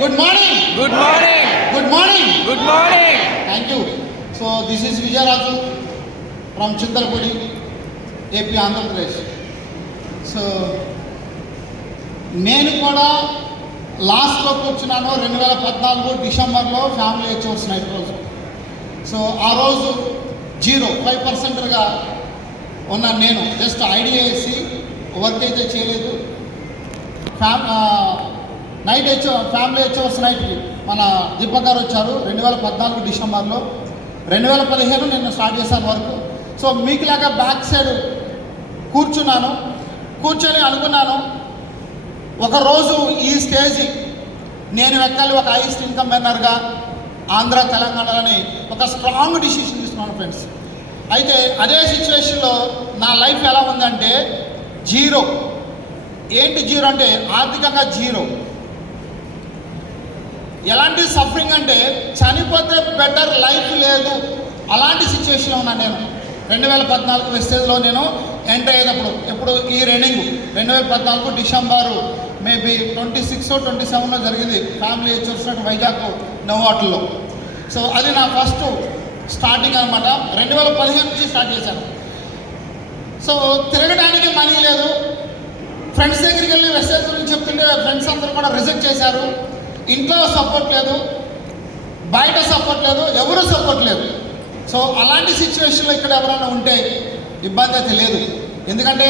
Good morning. Good morning. Good morning. Good morning. Thank you. So this is Vijay Raju from Chintalpudi, AP, Andhra Pradesh. So నేను కూడా లాస్ట్లోకి వచ్చినాను 2014 డిసెంబర్లో family హెచ్ఓర్స్ night రోజు. So ఆ రోజు 5%గా ఉన్నాను. నేను జస్ట్ ఐడియా వేసి వర్క్ అయితే చేయలేదు. నైట్ ఫ్యామిలీ హెచ్ఓర్స్ నైట్కి మన దీపక్ గారు వచ్చారు 2014 డిసెంబర్లో. 2015 నేను స్టార్ట్ చేశాను వర్క్. సో మీకు లాగా బ్యాక్ సైడ్ కూర్చొని అనుకున్నాను ఒకరోజు ఈ స్టేజ్ నేను ఎక్కాలి, ఒక హైయెస్ట్ ఇన్కమ్ ఎర్నర్గా ఆంధ్ర తెలంగాణలోని ఒక స్ట్రాంగ్ డిసిషన్ తీసుకున్నాను ఫ్రెండ్స్. అయితే అదే సిచ్యువేషన్లో నా లైఫ్ ఎలా ఉందంటే జీరో. ఏంటి జీరో అంటే ఆర్థికంగా జీరో. ఎలాంటి సఫరింగ్ అంటే చనిపోతే బెటర్ లైఫ్ లేదు, అలాంటి సిచ్యువేషన్లో ఉన్నాను నేను. 2014 వెస్టేజ్లో నేను ఎంటర్ అయ్యేటప్పుడు, ఎప్పుడు ఈ రన్నింగ్ 2014 డిసెంబరు మేబీ 26 or 27 జరిగింది ఫ్యామిలీ చూసినట్టు వైజాగ్ నోవాటల్లో. సో అది నా ఫస్ట్ స్టార్టింగ్ అనమాట. 2015 నుంచి స్టార్ట్ చేశాను. సో తిరగడానికి మనీ లేదు. ఫ్రెండ్స్ దగ్గరికి వెళ్ళి వెస్టేజ్ గురించి చెప్తుంటే ఫ్రెండ్స్ అందరూ కూడా రిజెక్ట్ చేశారు. ఇంట్లో సపోర్ట్ లేదు, బయట సపోర్ట్ లేదు, ఎవరు సపోర్ట్ లేదు. సో అలాంటి సిచ్యువేషన్లో ఇక్కడ ఎవరైనా ఉంటే ఇబ్బంది అయితే లేదు. ఎందుకంటే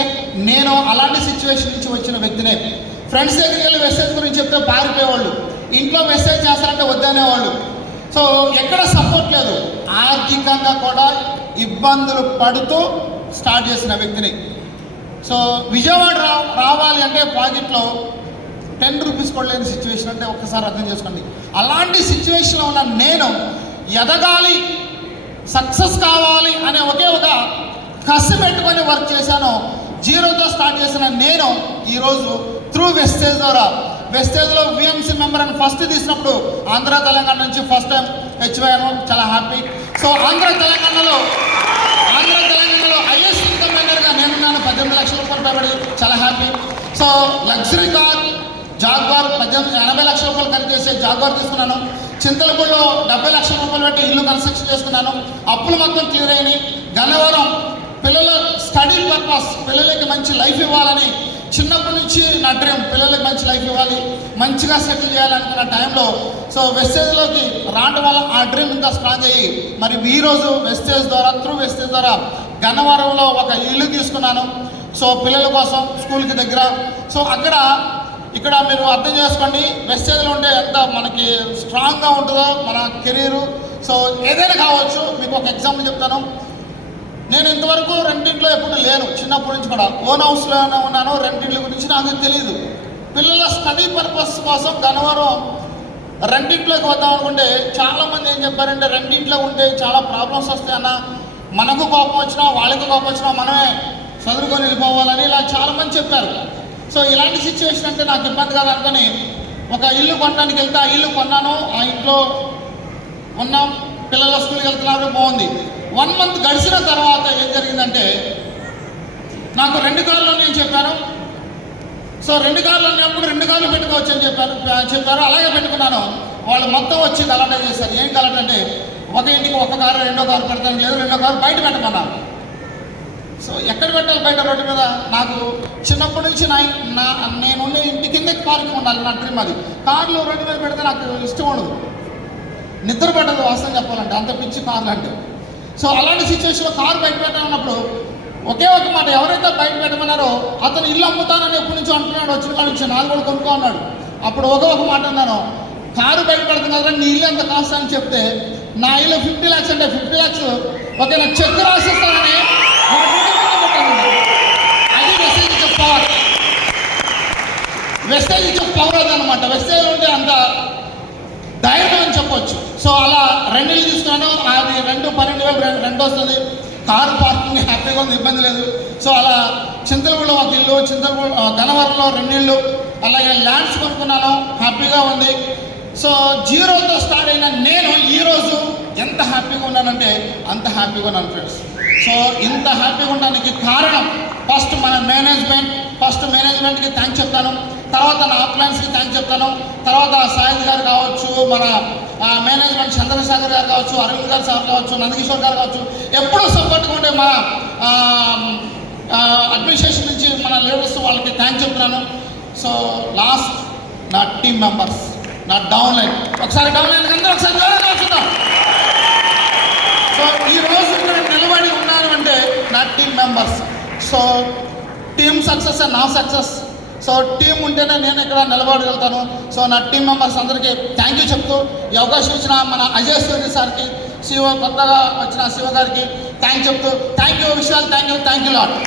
నేను అలాంటి సిచ్యువేషన్ నుంచి వచ్చిన వ్యక్తినే. ఫ్రెండ్స్ దగ్గరికి వెళ్ళి మెసేజ్ గురించి చెప్తే పారిపోయేవాళ్ళు, ఇంట్లో మెసేజ్ చేస్తారంటే వద్దనేవాళ్ళు. సో ఎక్కడ సపోర్ట్ లేదు. ఆర్థికంగా కూడా ఇబ్బందులు పడుతూ స్టార్ట్ చేసిన వ్యక్తిని. సో విజయవాడ రావాలి అంటే పాకెట్లో 10 రూపీస్ కూడా లేని సిచ్యువేషన్ అంటే ఒక్కసారి అర్థం చేసుకోండి. అలాంటి సిచ్యువేషన్లో ఉన్న నేను ఎదగాలి, సక్సెస్ కావాలి అనే ఒకే ఒక కసి పెట్టుకొని వర్క్ చేశాను. జీరోతో స్టార్ట్ చేసిన నేను ఈరోజు త్రూ వెస్టేజ్ ద్వారా, వెస్టేజ్లో విఎంసీ మెంబర్ అని ఫస్ట్ తీసినప్పుడు ఆంధ్ర తెలంగాణ నుంచి ఫస్ట్ టైం హెచ్వైను. చాలా హ్యాపీ. సో ఆంధ్ర తెలంగాణలో హైయెస్ట్ ఇన్కమ్ ఎర్నర్గా నేనున్నాను. 18 లక్షల రూపాయలు పైబడి చాలా happy. So luxury car jaguar 80 లక్షల రూపాయలు ఖరీదు చేసే జాగ్వార్ తీసుకున్నాను. చింతలపూడిలో 70 లక్షల రూపాయలు పెట్టి ఇల్లు కన్స్ట్రక్షన్ చేసుకున్నాను. అప్పులు మొత్తం క్లియర్ అయినాయి. గన్నవరం పిల్లల స్టడీ పర్పస్, పిల్లలకి మంచి లైఫ్ ఇవ్వాలని చిన్నప్పటి నుంచి నా డ్రీమ్, పిల్లలకి మంచి లైఫ్ ఇవ్వాలి, మంచిగా సెటిల్ చేయాలనుకున్న టైంలో సో వెస్టేజ్లోకి రావడం వల్ల ఆ డ్రీమ్ ఇంకా స్ట్రాంగ్ అయ్యి మరి ఈరోజు వెస్టేజ్ ద్వారా, త్రూ వెస్టేజ్ ద్వారా గన్నవరంలో ఒక ఇల్లు తీసుకున్నాను. సో పిల్లల కోసం స్కూల్కి దగ్గర. సో ఇక్కడ మీరు అర్థం చేసుకోండి, వెస్టేజ్లో ఉంటే ఎంత మనకి స్ట్రాంగ్గా ఉంటుందో మన కెరీరు. సో ఏదైనా కావచ్చు. మీకు ఒక ఎగ్జాంపుల్ చెప్తాను. నేను ఇంతవరకు రెండింట్లో ఎప్పుడు లేను. చిన్నప్పటి నుంచి కూడా ఓన్ హౌస్లోనే ఉన్నాను. రెండింట్ల గురించి నాకు తెలియదు. పిల్లల స్టడీ పర్పస్ కోసం గన్నవరం రెండింట్లోకి వద్దాం అనుకుంటే చాలామంది ఏం చెప్పారంటే రెండింట్లో ఉంటే చాలా ప్రాబ్లమ్స్ వస్తాయన్న, మనకు కోపం వచ్చినా వాళ్ళకి కోపం వచ్చినా మనమే చదువుకొని వెళ్ళిపోవాలని ఇలా చాలామంది చెప్పారు. సో ఇలాంటి సిచ్యువేషన్ అంటే నాకు ఇబ్బంది కాదు అనుకొని ఒక ఇల్లు కొనడానికి వెళ్తే ఆ ఇల్లు కొన్నాను. ఆ ఇంట్లో ఉన్నాం, పిల్లల స్కూల్కి వెళ్తున్నారు, బాగుంది. 1 month గడిచిన తర్వాత ఏం జరిగిందంటే నాకు 2 కార్లు నేను చెప్పాను. సో 2 కార్లు అన్నప్పుడు 2 కార్లు పెట్టుకోవచ్చు అని చెప్పారు. అలాగే పెట్టుకున్నాను. వాళ్ళు మొత్తం వచ్చి గలాటా చేశారు. ఏం గలాట అంటే ఒక ఇంటికి 1 కారు, 2వ కారు పెడతాను లేదు, 2వ కారు బయట పెట్టమన్నారు. సో ఎక్కడ పెట్టాలి బయట రోడ్డు మీద? నాకు చిన్నప్పటి నుంచి నేనుండే ఇంటి కింద పార్కింగ్ ఉండాలి, నా డ్రీమ్ అది. కార్లు రోడ్డు మీద పెడితే నాకు ఇష్టం ఉండదు, నిద్ర పట్టదు వాస్తవం చెప్పాలంటే, అంత పిచ్చి కార్లు అంటే. సో అలాంటి సిచ్యువేషన్లో కారు బయట పెట్టమన్నప్పుడు ఒకే ఒక మాట, ఎవరైతే బయట పెట్టమన్నారో అతను ఇల్లు అమ్ముతానని ఎప్పటి నుంచో అంటున్నాడు. వచ్చిన కాడ నుంచి 4 కూడా కొనుక్కో అన్నాడు. అప్పుడు ఒక మాట అన్నాను, కారు బయట పెడుతున్నారు నీ ఇల్లు ఎంత కాస్ట్ అని చెప్తే నా ఇల్లు 50 lakhs అంటే 50 lakhs ఓకే నా చెక్ రాసిస్తానని అది వెస్టేజ్ ఇచ్చే పవర్. వెస్టేజ్ ఇచ్చే పవర్ అదనమాట. వెస్టేజ్ ఉంటే అంత ధైర్యం అని చెప్పొచ్చు. సో అలా 2 ఇల్లు తీసుకున్నాను. అది 12,000 రెంట్ వస్తుంది. కారు పార్కింగ్ హ్యాపీగా ఉంది, ఇబ్బంది లేదు. సో అలా చింతలపూడిలో ఒక ఇల్లు, గన్నవరంలో 2 ఇళ్ళు, అలాగే ల్యాండ్స్ కొనుక్కున్నాను, హ్యాపీగా ఉంది. సో జీరోతో స్టార్ట్ అయిన నేను ఈరోజు ఎంత హ్యాపీగా ఉన్నానంటే అంత హ్యాపీగా ఉన్నాను ఫ్రెండ్స్. సో ఇంత హ్యాపీగా ఉండడానికి కారణం ఫస్ట్ మన మేనేజ్మెంట్కి థ్యాంక్స్ చెప్తాను. తర్వాత నా అప్లయన్స్కి థ్యాంక్స్ చెప్తాను. తర్వాత సాయిల్ గారు కావచ్చు, మన మేనేజ్మెంట్ చంద్రశేఖర్ గారు కావచ్చు, అరవింద్ గారు సార్ కావచ్చు, నందకిషోర్ గారు కావచ్చు, ఎప్పుడూ సపోర్ట్గా ఉండే మా అడ్మినిస్ట్రేషన్ నుంచి మన లీడర్స్ వాళ్ళకి థ్యాంక్స్ చెప్తున్నాను. సో లాస్ట్ నా టీమ్ మెంబర్స్, నా డౌన్ లైన్, ఒకసారి డౌన్ లైన్ అందరూ ఒకసారి చూద్దాం. సో ఈరోజు ఇక్కడ నిలబడి ఉన్నాను అంటే నా team members. So team success and నా సక్సెస్. సో టీం ఉంటేనే నేను ఇక్కడ నిలబడగలుగుతాను. సో నా టీం మెంబర్స్ అందరికీ థ్యాంక్ యూ చెప్తూ ఈ అవకాశం ఇచ్చిన మన అజయ్ సూర్య సార్కి, శివ కొత్తగా వచ్చిన శివ గారికి థ్యాంక్ చెప్తూ thank you Vishal, thank you lot.